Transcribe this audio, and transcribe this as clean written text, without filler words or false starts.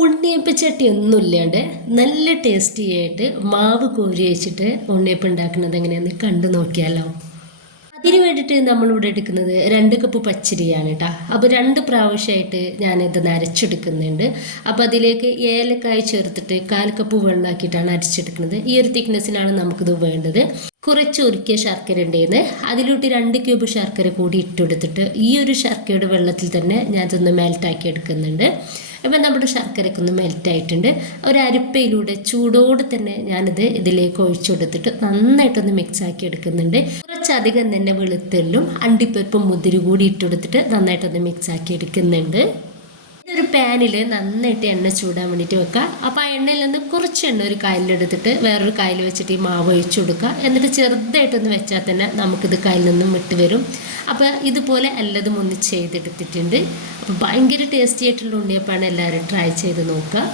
ഉണ്ണിയപ്പച്ചട്ടി ഒന്നും ഇല്ലാണ്ട് നല്ല ടേസ്റ്റി ആയിട്ട് മാവ് കോരി വെച്ചിട്ട് ഉണ്ണിയപ്പം ഉണ്ടാക്കുന്നത് എങ്ങനെയാണെന്ന് കണ്ടു നോക്കിയാലോ. അതിന് വേണ്ടിയിട്ട് നമ്മളിവിടെ എടുക്കുന്നത് 2 കപ്പ് പച്ചരിയാണ് കേട്ടോ. അപ്പോൾ 2 പ്രാവശ്യമായിട്ട് ഞാനിത് അരച്ചെടുക്കുന്നുണ്ട്. അപ്പോൾ അതിലേക്ക് ഏലക്കായ് ചേർത്തിട്ട് 1/4 കപ്പ് വെള്ളമാക്കിയിട്ടാണ് അരച്ചെടുക്കുന്നത്. ഈ ഒരു തിക്നെസ്സിനാണ് നമുക്കിത് വേണ്ടത്. കുറച്ച് ഉരുക്കിയ ശർക്കര ഉണ്ടായിരുന്നു, അതിലോട്ട് 2 ക്യൂബ് ശർക്കര കൂടി ഇട്ടെടുത്തിട്ട് ഈ ഒരു ശർക്കരയുടെ വെള്ളത്തിൽ തന്നെ ഞാൻ ഇതൊന്ന് മെൽറ്റാക്കി എടുക്കുന്നുണ്ട്. അപ്പം നമ്മുടെ ശർക്കരയ്ക്ക് ഒന്ന് മെൽറ്റായിട്ടുണ്ട്. ഒരു അരിപ്പയിലൂടെ ചൂടോടെ തന്നെ ഞാനിത് ഇതിലേക്ക് ഒഴിച്ചു കൊടുത്തിട്ട് നന്നായിട്ടൊന്ന് മിക്സാക്കി എടുക്കുന്നുണ്ട്. കുറച്ചധികം തന്നെ വെളുത്തുള്ളും അണ്ടിപ്പരിപ്പും മുതിരി കൂടി ഇട്ടെടുത്തിട്ട് നന്നായിട്ടൊന്ന് മിക്സാക്കി എടുക്കുന്നുണ്ട്. ഒരു പാനിൽ നന്നായിട്ട് എണ്ണ ചൂടാൻ വേണ്ടിയിട്ട് വെക്കുക. അപ്പോൾ ആ എണ്ണയിൽ നിന്ന് കുറച്ച് എണ്ണ ഒരു കയ്യിലെടുത്തിട്ട് വേറൊരു കയ്യിൽ വെച്ചിട്ട് ഈ മാവ് ഒഴിച്ചു കൊടുക്കുക. എന്നിട്ട് ചെറുതായിട്ടൊന്ന് വെച്ചാൽ തന്നെ നമുക്കിത് കയ്യിൽ നിന്നും വിട്ട് വരും. അപ്പോൾ ഇതുപോലെ എല്ലാതും ഒന്ന് ചെയ്തെടുത്തിട്ടുണ്ട്. അപ്പോൾ ഭയങ്കര ടേസ്റ്റി ആയിട്ടുള്ള ഉണ്ണിയപ്പമാണ്, എല്ലാവരും ട്രൈ ചെയ്ത് നോക്കുക.